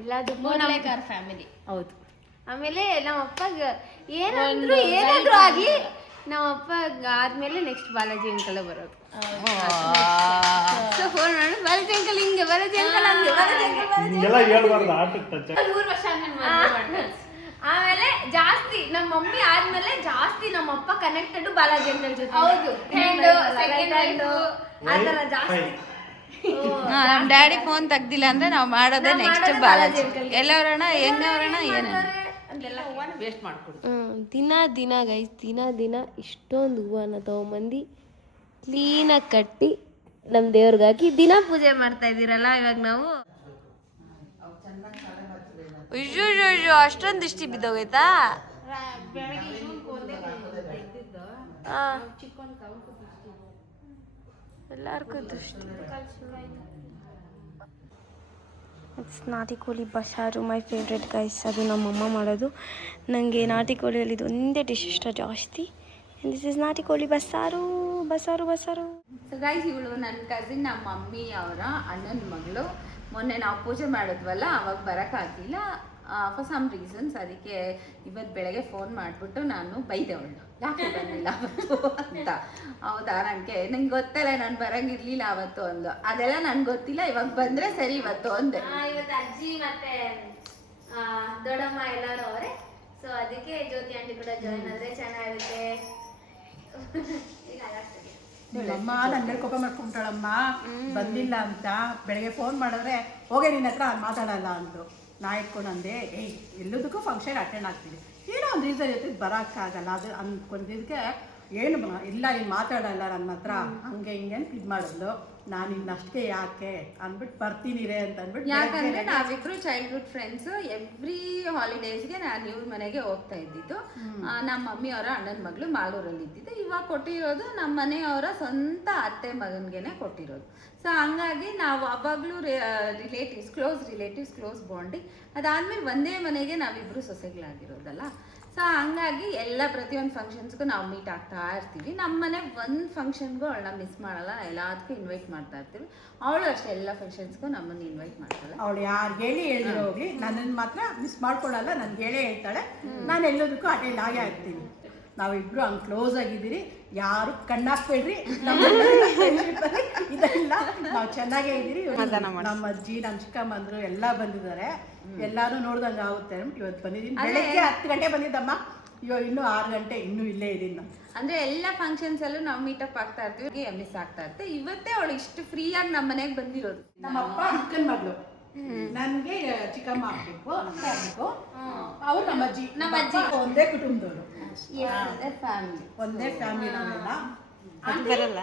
ಎಲ್ಲದಕ್ಕೂ ಲೈಕ್ ಅವರ್ ಫ್ಯಾಮಿಲಿ. ಹೌದು. ಆಮೇಲೆ ನಮ್ಮ ಅಪ್ಪಗ ಏನಾದ್ರೂ ಆಗ್ಲಿ ನಮ್ಮ ಅಪ್ಪ ಆದ್ಮೇಲೆ ನೆಕ್ಸ್ಟ್ ಬಾಲಾಜಿ ಅಂಕಲ್ ಬರೋದು. ಸೊ ಫೋನ್ ಮಾಡಿ ಬಾಲಾಜಿ ಅಂಕಲ್ ಹಿಂಗೆ, ಬಾಲಾಜಿ ಅಂಕಲ್ ಹಂಗೆ, ಬಾಲಾಜಿ ಅಂಕಲ್ ಹಿಂಗೆಲ್ಲ ಹೇಳ್ಬಾರ್ದು. ಆಟಕ್ಕೆ ಟಚ್ 3 ವರ್ಷ ಆಮೇಲೆ ಜಾಸ್ತಿ ನಮ್ಮ ಮಮ್ಮಿ ಆದ್ಮೇಲೆ ಜಾಸ್ತಿ ನಮ್ಮ ಅಪ್ಪ ಕನೆಕ್ಟೆಡ್ ಬಾಲಾಜಿ ಅಂಕಲ್ ಜೊತೆ. ಹೌದು. ಆತರ ಜಾಸ್ತಿ. ನಮ್ ಡ್ಯಾಡಿ ಫೋನ್ ತೆಗ್ದಿಲ್ಲ ಅಂದ್ರೆ ನಾವ್ ಮಾಡೋದೇ ನೆಕ್ಸ್ಟ್ ಬಾಲಾಜಿ. ಎಲ್ಲವರಣ ಹೆಂಗವರಣ ಏನ ವೇಸ್ಟ್ ಮಾಡ್ಕೊಡು. ದಿನ ಗೈಸ್ ದಿನ ಇಷ್ಟೊಂದು ಹೂವನ್ನ ತಗೊಂಬಂದು ಕ್ಲೀನಾಗಿ ಕಟ್ಟಿ ನಮ್ಮ ದೇವ್ರಿಗೆ ಹಾಕಿ ದಿನ ಪೂಜೆ ಮಾಡ್ತಾ ಇದ್ದೀರಲ್ಲ ಇವಾಗ ನಾವು. ಅಯ್ಯೋ ಅಷ್ಟೊಂದು ದೃಷ್ಟಿ ಬಿದ್ದೋಗೈತಾ? ಎಲ್ಲರಿಗೂ ದೃಷ್ಟಿ. ಇಟ್ಸ್ ನಾಟಿ ಕೋಳಿ ಬಸಾರು, ಮೈ ಫೇವ್ರೆಟ್ ಗೈಸ್. ಅದು ನಮ್ಮಮ್ಮ ಮಾಡೋದು. ನನಗೆ ನಾಟಿ ಕೋಳಿಯಲ್ಲಿ ಇದು ಒಂದೇ ಡಿಶ್ ಇಷ್ಟ ಜಾಸ್ತಿ. ದಿಸ್ ಇಸ್ ನಾಟಿ ಕೋಳಿ ಬಸಾರು ಬಸಾರು ಬಸಾರು. ಸೊ ಗೈಸ್, ಇವಳು ನನ್ನ ಕಸಿನ್, ನಮ್ಮ ಮಮ್ಮಿ ಅವರ ಅಣ್ಣನ ಮಗಳು. ಮೊನ್ನೆ ನಾವು ಪೂಜೆ ಮಾಡಿದ್ವಲ್ಲ, ಅವಾಗ ಬರೋಕ್ಕಾಗಿಲ್ಲ ಫಾರ್ ಸಮ್ ರೀಸನ್ಸ್. ಅದಕ್ಕೆ ಇವತ್ತು ಬೆಳಗ್ಗೆ ಫೋನ್ ಮಾಡಿಬಿಟ್ಟು ನಾನು ಬೈದೆ ಅವಳು, ಯಾಕೆ ಬಂದಿಲ್ಲ ಅವತ್ತು ಅಂತ. ಹೌದಾ, ನಂಗೆ ಗೊತ್ತಲ್ಲ ನಾನು ಬರಂಗಿರ್ಲಿಲ್ಲ ಅವತ್ತು ಅಂದು. ಅದೆಲ್ಲ ನನ್ಗೆ ಗೊತ್ತಿಲ್ಲ, ಇವಾಗ ಬಂದರೆ ಸರಿ ಇವತ್ತು ಅಂದೆ. ಇವತ್ತು ಅಜ್ಜಿ ಮತ್ತೆ ದೊಡ್ಡಮ್ಮ ಎಲ್ಲರೂ ಅವರೇ. ಸೊ ಅದಕ್ಕೆ ಜ್ಯೋತಿ ಆಂಟಿ ಕೂಡ ಜಾಯಿನ್ ಆದರೆ ಚೆನ್ನಾಗಿರುತ್ತೆ. ಅಮ್ಮ ನನ್ನ ಕೋಪ ಮಾಡ್ಕೊಂಬಿಟ್ಟಾಳಮ್ಮ ಬಂದಿಲ್ಲ ಅಂತ. ಬೆಳಗ್ಗೆ ಫೋನ್ ಮಾಡಿದ್ರೆ ಹೋಗೇ ನಿನ್ನ ಹತ್ರ ಮಾತಾಡಲ್ಲ ಅಂದರು. ನಾ ಇಟ್ಕೊಂಡು ಅಂದೆ, ಎಲ್ಲದಕ್ಕೂ ಫಂಕ್ಷನ್ ಅಟೆಂಡ್ ಆಗ್ತೀನಿ, ಏನೋ ಒಂದು ರೀಸನ್ ಇರ್ತದೆ ಬರೋಕ್ಕಾಗಲ್ಲ ಅದು ಅಂದ್ಕೊಂಡಿದ್ದಕ್ಕೆ. ಏನು ಇಲ್ಲ ನೀನು ಮಾತಾಡಲ್ಲ ನನ್ನ ಹತ್ರ ಹಂಗೆ ಹಿಂಗೆ ಅಂತ ಇದು ಮಾಡಿದ್ಲು. ನಾನು ಇನ್ನಷ್ಟೇ ಯಾಕೆ ಅಂದ್ಬಿಟ್ಟು ಬರ್ತೀನಿ ರೇ ಅಂತ ಅಂದ್ಬಿಟ್ಟು. ಯಾಕಂದ್ರೆ ನಾವಿಬ್ರು ಚೈಲ್ಡ್ಹುಡ್ ಫ್ರೆಂಡ್ಸ್. ಎವ್ರಿ ಹಾಲಿಡೇಸ್ಗೆ ನಾನು ಇವ್ರ ಮನೆಗೆ ಹೋಗ್ತಾ ಇದ್ದಿದ್ದು. ನಮ್ಮ ಮಮ್ಮಿ ಅವರ ಅಣ್ಣನ ಮಗಳು ಮಾಲೂರಲ್ಲಿ ಇದ್ದಿದ್ದು. ಇವಾಗ ಕೊಟ್ಟಿರೋದು ನಮ್ಮ ಮನೆಯವರ ಸ್ವಂತ ಅತ್ತೆ ಮಗನಿಗೆ ಕೊಟ್ಟಿರೋದು. ಸೊ ಹಂಗಾಗಿ ನಾವು ಅವಾಗಲೂ ರಿಲೇಟಿವ್ಸ್ ಕ್ಲೋಸ್ ಬಾಂಡಿಂಗ್. ಅದಾದ್ಮೇಲೆ ಒಂದೇ ಮನೆಗೆ ನಾವಿಬ್ರು ಸೊಸೆಗಳಾಗಿರೋದಲ್ಲ. ಸೊ ಹಂಗಾಗಿ ಎಲ್ಲ ಪ್ರತಿಯೊಂದು ಫಂಕ್ಷನ್ಸ್ಗೂ ನಾವು ಮೀಟ್ ಆಗ್ತಾ ಇರ್ತೀವಿ. ನಮ್ಮ ಮನೆ ಒಂದು ಫಂಕ್ಷನ್ಗೂ ಅವಳನ್ನ ಮಿಸ್ ಮಾಡಲ್ಲ, ಎಲ್ಲದಕ್ಕೂ ಇನ್ವೈಟ್ ಮಾಡ್ತಾ ಇರ್ತೀವಿ. ಅವಳು ಅಷ್ಟೇ ಎಲ್ಲ ಫಂಕ್ಷನ್ಸ್ಗೂ ನಮ್ಮನ್ನು ಇನ್ವೈಟ್ ಮಾಡ್ತಾಳೆ. ಅವಳು ಯಾರು ಹೇಳಿದ್ರು ಹೋಗ್ಲಿ, ನನ್ನನ್ನು ಮಾತ್ರ ಮಿಸ್ ಮಾಡ್ಕೊಳ್ಳಲ್ಲ. ನನ್ಗೆ ಹೇಳ್ತಾಳೆ, ನಾನು ಎಲ್ಲದಕ್ಕೂ ಅಟೆಂಡ್ ಆಗೇ ಆಗ್ತೀನಿ. ನಾವಿಬ್ರು ಹಂಗೆ ಕ್ಲೋಸ್ ಆಗಿದ್ದೀರಿ, ಯಾರು ಕಣ್ಣಾಕ್ಬೇಡ್ರಿ. ಇದೆಲ್ಲ ನಾವು ಚೆನ್ನಾಗೇ ಇದ್ದೀರಿ. ನಮ್ಮ ಅಜ್ಜಿ, ನಮ್ಮ ಚಿಕ್ಕಮ್ಮಂದ್ರು ಎಲ್ಲ ಬಂದಿದ್ದಾರೆ. ಎಲ್ಲಾರು ನೋಡ್ದಂಗೆ ಆಗುತ್ತೆ. ಇವತ್ತು ಬಂದಿದ್ದೀನಿ, ಬೆಳಗ್ಗೆ 10 ಗಂಟೆ ಬಂದಿದ್ದಮ್ಮ. ಇವಾಗ ಇನ್ನೂ 6 ಗಂಟೆ ಇನ್ನೂ ಇಲ್ಲೇ ಇದೀನಿ ನಾನು. ಅಂದ್ರೆ ಎಲ್ಲ ಫಂಕ್ಷನ್ಸ್ ಅಲ್ಲೂ ನಾವು ಮೀಟಪ್ ಆಗ್ತಾ ಇರ್ತೀವಿ, ಮಿಸ್ ಆಗ್ತಾ ಇರ್ತೀವಿ. ಇವತ್ತೇ ಅವಳು ಇಷ್ಟು ಫ್ರೀಯಾಗಿ ನಮ್ಮ ಮನೆಗೆ ಬಂದಿರೋದು. ನಮ್ಮಪ್ಪ ಅಕ್ಕನ ಮಗಳು, ನನ್ಗೆ ಚಿಕ್ಕಮ್ಮ ಆಗ್ಬೇಕು, ಅಕ್ಕ ಆಗ್ಬೇಕು. ಅವ್ರು ನಮ್ಮ ಅಜ್ಜಿ ಒಂದೇ ಕುಟುಂಬದವರು, ಒಂದೇ ಫ್ಯಾಮಿಲಿ ನಾವೆಲ್ಲ. ಬರಲ್ಲ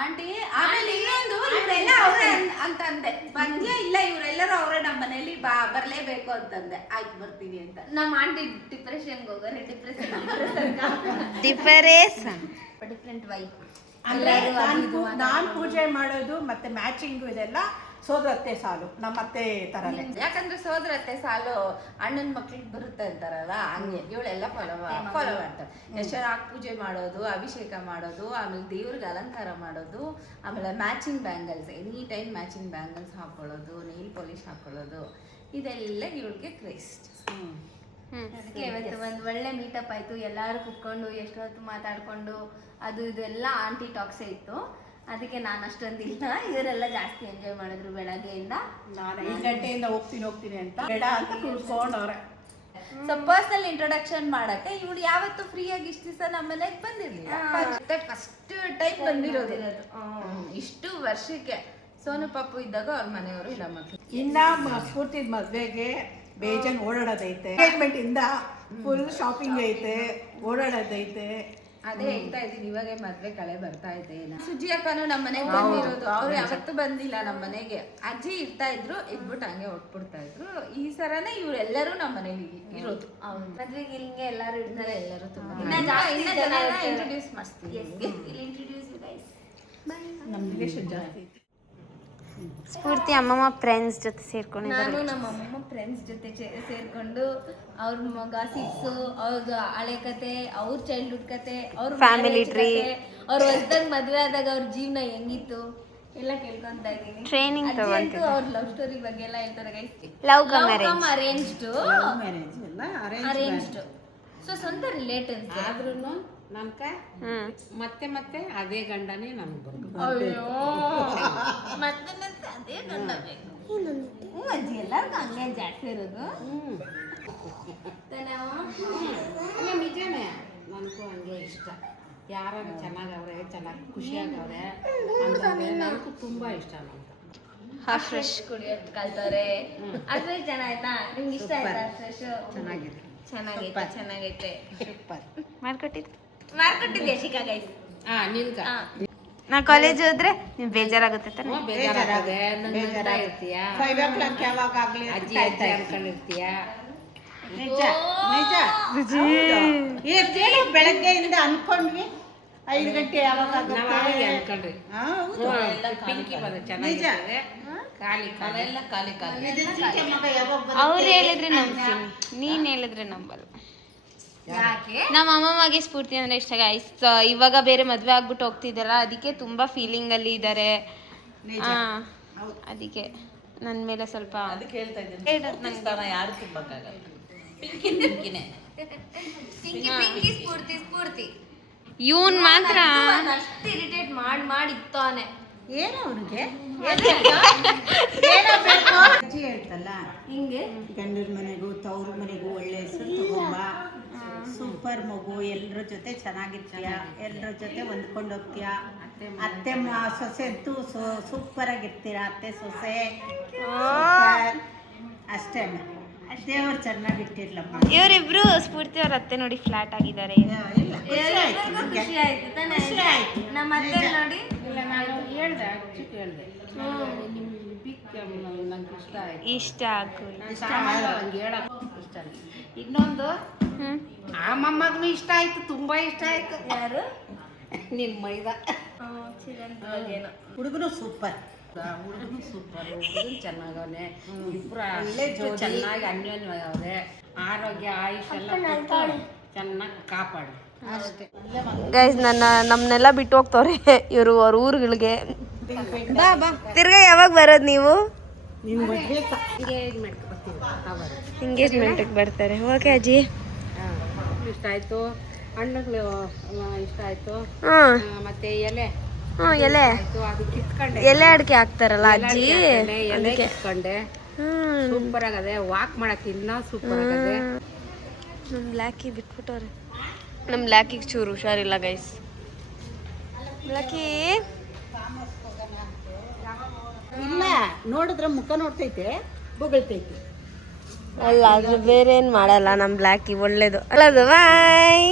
ಆಂಟಿ. ಆಮೇಲೆ ಇನ್ನೊಂದು, ಇವರೆಲ್ಲ ಅವ್ರೆ ಅಂತಂದೆ. ಬಂದ್ಯಾ? ಇಲ್ಲ, ಇವರೆಲ್ಲರೂ ಅವ್ರೆ ನಮ್ಮ ಮನೇಲಿ ಬರ್ಲೇಬೇಕು ಅಂತಂದೆ. ಆಯ್ತು ಬರ್ತೀನಿ ಅಂತ. ನಮ್ಮ ಆಂಟಿ ಡಿಪ್ರೆಷನ್ಗೆ ಹೋಗೋರೆ. Difference difference different why. ಅಂದ್ರೆ ನಾನು ಪೂಜೆ ಮಾಡೋದು ಮತ್ತೆ ಮ್ಯಾಚಿಂಗು ಇದೆಲ್ಲ ಸೋದರತ್ತೆ ಸಾಲು ನಮ್ಮ ಅತ್ತೆ ತರನೇ. ಯಾಕಂದ್ರೆ ಸೋದರತ್ತೆ ಸಾಲು ಅಣ್ಣನ ಮಕ್ಳಿಗೆ ಬರುತ್ತೆ ಅಂತಾರಲ್ಲ, ಹಂಗೆ ಇವಳೆಲ್ಲ ಫಾಲೋ ಮಾಡ್ತಾರೆ. ಎಷ್ಟರಾಗಿ ಪೂಜೆ ಮಾಡೋದು, ಅಭಿಷೇಕ ಮಾಡೋದು, ಆಮೇಲೆ ದೇವ್ರಿಗೆ ಅಲಂಕಾರ ಮಾಡೋದು, ಆಮೇಲೆ matching bangles, any time matching bangles ಹಾಕೊಳ್ಳೋದು, ನೀಲ್ ಪಾಲಿಶ್ ಹಾಕೊಳ್ಳೋದು, ಇದೆಲ್ಲ ಇವಳಿಗೆ ಕ್ರೇಸ್ಟ್. ಅದಕ್ಕೆ ಇವತ್ತು ಒಂದು ಒಳ್ಳೆ ಮೀಟಪ್ ಆಯಿತು. ಎಲ್ಲರೂ ಕುತ್ಕೊಂಡು ಎಷ್ಟೊತ್ತು ಮಾತಾಡಿಕೊಂಡು ಅದು ಇದೆಲ್ಲ ಆಂಟಿ ಟಾಕ್ಸೇ ಇತ್ತು. ಅದಕ್ಕೆ ನಾನು ಅಷ್ಟೊಂದಿಲ್ಲ, ಇವರೆಲ್ಲ ಜಾಸ್ತಿ ಎಂಜಾಯ್ ಮಾಡಿದ್ರು ಬೆಳಗ್ಗೆಯಿಂದ. ನಾನು 5 ಗಂಟೆಯಿಂದ ಹೋಗ್ತೀನಿ ಅಂತ ಬೇಡ ಅಂತ ಕೂತ್ಕೊಂಡವ್ರೆ. ಸೊ ಪರ್ಸನಲ್ ಇಂಟ್ರೊಡಕ್ಷನ್ ಮಾಡಕ್ಕೆ ಇವಳು ಯಾವತ್ತು ಫ್ರೀ ಆಗಿ ಇಷ್ಟು ದಿವಸ ನಮ್ಮ ಮನೆಗೆ ಬಂದಿರ್ಲಿಲ್ಲ. ಫಸ್ಟ್ ಟೈಮ್ ಬಂದಿರೋದು ಇಷ್ಟು ವರ್ಷಕ್ಕೆ. ಸೋನು ಪಾಪು ಇದ್ದಾಗ ಅವ್ರ ಮನೆಯವರು ಇಲ್ಲ ಮಕ್ಕಳು. ಇನ್ನ ಸ್ಫೂರ್ತಿದ್ ಮದ್ವೆಗೆ ಬೇಜಾನ್ ಓಡಾಡೋದೈತೆ. ಎಂಗೇಜ್ಮೆಂಟ್ ಇಂದ ಫುಲ್ ಶಾಪಿಂಗ್ ಐತೆ, ಓಡಾಡೋದೈತೆ. ಅದೇ ಹೇಳ್ತಾ ಇದ್ದೀನಿ, ಇವಾಗ ಮದ್ವೆ ಕಳೆ ಬರ್ತಾ ಇದೆ. ಸುಜಿ ಅಕ್ಕನು ನಮ್ಮ ಮನೆಗೆ ಬಂದಿರೋದು, ಅವ್ರು ಯಾವತ್ತೂ ಬಂದಿಲ್ಲ ನಮ್ಮ ಮನೆಗೆ. ಅಜ್ಜಿ ಇರ್ತಾ ಇದ್ರು, ಇದ್ಬಿಟ್ಟು ಹಂಗೆ ಹೊಟ್ಬಿಡ್ತಾ ಇದ್ರು. ಈ ಸರನೇ ಇವರೆಲ್ಲರೂ ನಮ್ಮ ಮನೇಲಿ ಇರೋದು. ಮದ್ವೆಗೆ ಹಿಂಗೆ ಎಲ್ಲರೂ ಇರ್ತಾರೆ. ಎಲ್ಲರೂ ತುಂಬಾ ಇಂಟ್ರೊಡ್ಯೂಸ್ ಮಾಡಿಸ್ತೀವಿ. ನಮ್ಮ ರಿಲೇಷನ್ ಜಾಸ್ತಿ ಐತೆ. ಸ್ಫೂರ್ತಿ ಅಮ್ಮಮ್ಮ ಫ್ರೆಂಡ್ಸ್ ಜೊತೆ ಸೇರ್ಕೊಂಡಿದ್ದಾರೆ. ನಾನು ನಮ್ಮ ಅಮ್ಮಮ್ಮ ಫ್ರೆಂಡ್ಸ್ ಜೊತೆ ಸೇರ್ಕೊಂಡು ಅವ್ರ ಗಾಸಿಪ್ಸು, ಅವ್ರದ್ದು ಹಳೆ ಕತೆ, ಅವ್ರ ಚೈಲ್ಡ್ಹುಡ್ ಕತೆ, ಅವ್ರ Family tree. ಅವ್ರ ಹೊಸ್ದಾಗ ಮದುವೆ ಆದಾಗ ಅವ್ರ ಜೀವನ ಹೆಂಗಿತ್ತು ಎಲ್ಲ ಕೇಳ್ಕೊಂತ ಇದ್ದೀನಿ. ಟ್ರೈನಿಂಗ್ ತಗೊಂತಿದ್ದೆ. ಅವ್ರ ಲವ್ ಸ್ಟೋರಿ ಬಗ್ಗೆ ಎಲ್ಲ ಹೇಳ್ತಾರೆ guys. Love come marriage. Arranged marriage ಎಲ್ಲ ಅರೇಂಜ್ಡ್. ಸೊ ಸ್ವಂತ ರಿಲೇಟಿವ್ಸ್ ಆದ್ರೂ ನನ್ಕ ಮತ್ತೆ ಅದೇ ಗಂಡನೇ ನನ್ಗೆ ಬರ್ಬೇಕು. ಅಯ್ಯೋ ಮತ್ತೆ ಅದೇ ಗಂಡ ಬೇಕು. ಅಜ್ಜಿ ಎಲ್ಲರಿಗೂ ಹಂಗೆ ಜಾಸ್ತಿ ಇರೋದು. ಅಲ್ಲ ನಿಜನೇ, ನನಗೂ ಹಂಗೆ ಇಷ್ಟ. ಯಾರು ಚೆನ್ನಾಗವ್ರೆ, ಚೆನ್ನಾಗಿ ಖುಷಿಯಾಗವ್ರೆ ಅಂತಂದ್ರೆ ನನಗೂ ತುಂಬಾ ಇಷ್ಟ. ನನ್ಗೆ ಫ್ರೆಶ್ ಕುಡಿಯೋದು ಕಲ್ತವ್ರೆ. ಅದ್ರ ಚೆನ್ನಾಯ್ತಾ? ನಿಮ್ಗೆ ಇಷ್ಟ ಆಯ್ತಾ ಫ್ರೆಶ್? ಚೆನ್ನಾಗಿದೆ, ಚೆನ್ನಾಗೈತೆ. ಸೂಪರ್. ಮಾರ್ಕೊಟ್ಟಿದ್ದೆ ಶಿಕಾ ಗೈಸ್. ನಿನ್ಗ ನಾ ಕಾಲೇಜ್ ಹೋದ್ರೆ ನಿಮ್ಗೆ ಬೇಜಾರಾಗುತ್ತೆ ತಾನೆ? ಬೇಜಾರಾಗದೆ ನಂಗೆ ಇರ್ತೀಯ, 5 o'clock ಯಾವಾಗ ಆಗ್ಲಿ ಅಜ್ಜಿ ಅಜ್ಜಿ ಅನ್ಕೊಂಡಿರ್ತೀಯ. ನಿಜ ನಿಜ. ಹೌದು. ಬೆಳಗ್ಗೆಯಿಂದ ಅನ್ಕೊಂಡ್ವಿ 5 ಗಂಟೆ ಯಾವಾಗ ನಾವು ಅವಾಗ ಅನ್ಕೊಂಡ್ರಿ ಹೌದು. ಪಿಂಕಿ ಬಂದ ಚೆನ್ನಾಗಿದೆ, ಖಾಲಿ ಎಲ್ಲ ಖಾಲಿ ಮಗ ಯಾವಾಗ ಅವ್ರು ಹೇಳಿದ್ರೆ ನಂಬ್ತೀನಿ, ನೀನ್ ಹೇಳಿದ್ರೆ ನಂಬಲ್ಲ. ನಮ್ಮ ಅಮ್ಮಮ್ಮಗೆ ಸ್ಫೂರ್ತಿ ಅಂದ್ರೆ ಇಷ್ಟ ಗೈಸ್. ಇವಾಗ ಬೇರೆ ಮದ್ವೆ ಆಗ್ಬಿಟ್ಟು ಹೋಗ್ತಿದ್ದಾರ, ಅದಕ್ಕೆ ತುಂಬಾ ಫೀಲಿಂಗ್ ಅಲ್ಲಿ ಇದ್ದಾರೆ. ಅದಕ್ಕೆ ನನ್ನ ಮೇಲೆ ಸ್ವಲ್ಪ ಸ್ಫೂರ್ತಿ ಇವನ್ ಮಾತ್ರ ಅಷ್ಟು ಇರಿಟೇಟ್ ಮಾಡಿ ಇತ್ತಾನೆ. ಏನೋ ಅವ್ರಿಗೆ ಏನೋ ಬೇಕು. ಅಜ್ಜಿ ಹೇಳ್ತಲ್ಲ ಹಿಂಗೆ ಗಂಡನ ಮನೆಗೂ ತವ್ರ ಮನೆಗೂ ಒಳ್ಳೆ ಹೆಸರು ತಗೊಂಬ, ಸೂಪರ್ ಮಗು, ಎಲ್ಲರ ಜೊತೆ ಚೆನ್ನಾಗಿರ್ತೀಯ, ಎಲ್ಲರ ಜೊತೆ ಹೊಂದ್ಕೊಂಡು ಹೋಗ್ತೀಯ. ಅತ್ತೆ ಸೊಸೆ ಅಂತೂ ಸೂಪರ್ ಆಗಿರ್ತೀರ, ಅತ್ತೆ ಸೊಸೆ ಸೂಪರ್. ಅಷ್ಟೇ ಅಮ್ಮ, ದೇವ್ರು ಚೆನ್ನಾಗಿಟ್ಟಿರ್ಲಮ್ಮ. ಇವರಿಬ್ರು ಸ್ಫೂರ್ತಿ ಅವ್ರ ಅತ್ತೆ ನೋಡಿ ಫ್ಲಾಟ್ ಆಗಿದ್ದಾರೆ. ಇಲ್ಲ ಖುಷಿ ಆಯ್ತು ನಮ್ಗೆ. ಖುಷಿ ಆಯ್ತು ತಾನೇ? ಖುಷಿ ಆಯ್ತು. ನಮ್ಮ ಅತ್ತೆ ನೋಡಿ ಇಲ್ಲ, ನಾನು ಹೇಳ್ದೆ ಅಜ್ಜಿಗೆ ಹೇಳ್ದೆ, ನಿಮ್ಗೆ ಬಿಕ್ ನಂಗೆ ಇಷ್ಟ ಆಯ್ತು. ಇಷ್ಟ ಆಗು. ಹಂಗೆ ಹೇಳಕ್ ಇಷ್ಟ ಆಯ್ತು. ಇನ್ನೊಂದು ಆ ಮೊಮ್ಮಗನು ಇಷ್ಟ ಆಯ್ತು, ತುಂಬಾ ಇಷ್ಟ ಆಯ್ತು. ಯಾರು? ನಿನ್ ಮೈದ ಹುಡುಗನು ಸೂಪರ್. ಹುಡುಗನು ಸೂಪರ್, ಹುಡುಗನು ಚೆನ್ನಾಗವನೆ, ಇಬ್ರು ಅಷ್ಟು ಚೆನ್ನಾಗಿ ಅನ್ಯೋನ್ಯವಾಗವ್ರೆ. ಆರೋಗ್ಯ ಆಯುಷ್ ಎಲ್ಲ ಕೊಟ್ಟು ಚೆನ್ನಾಗಿ ಕಾಪಾಡಿ ಅಷ್ಟೇ. ಗೈಸ್ ನಮ್ಮನ್ನೆಲ್ಲ ಬಿಟ್ಟು ಹೋಗ್ತವ್ರೆ ಇವರು ಅವ್ರ ಊರುಗಳಿಗೆ. ತಿರ್ಗಾ ಯಾವಾಗ ಬರೋದು ನೀವು? ಎಂಗೇಜ್ಮೆಂಟ್ಗೆ ಬರ್ತಾರೆ. ಓಕೆ ಅಜ್ಜಿ, ಇಷ್ಟ ಆಯ್ತು, ಹಣ್ಣುಗಳು ಇಷ್ಟ ಆಯ್ತು, ಮತ್ತೆ ಎಲೆ ಎಲೆ ಆಯ್ತು, ಅದು ಕಿತ್ಕೊಂಡೆ, ಎಲೆ ಅಡಿಕೆ ಹಾಕ್ತಾರಲ್ಲ ಅಜ್ಜಿ, ಎಲೆ ಕಿತ್ಕೊಂಡೆ. ಸೂಪರ್ ಆಗದೆ, ವಾಕ್ ಮಾಡಕ್ಕೆ ಇನ್ನೂ ಸೂಪರ್ ಆಗದೆ. ನಮ್ಮ ಬ್ಲ್ಯಾಕಿ ಬಿಟ್ಬಿಟ್ಟವ್ರೆ. ನಮ್ಮ ಬ್ಲ್ಯಾಕಿಗೆ ಚೂರು ಹುಷಾರಿಲ್ಲ ಗೈಸ್. ಬ್ಲ್ಯಾಕಿ ಇಲ್ಲ ನೋಡಿದ್ರೆ ಮುಖ ನೋಡ್ತೈತೆ, ಬೊಗಳ್ತೈತೆ. ಅಲ್ಲ, ಆದ್ರೆ ಬೇರೆ ಏನು ಮಾಡಲ್ಲ ನಮ್ಮ ಬ್ಲ್ಯಾಕಿ. ಒಳ್ಳೇದು ಅಲ್ಲದು. ಬಾಯ್.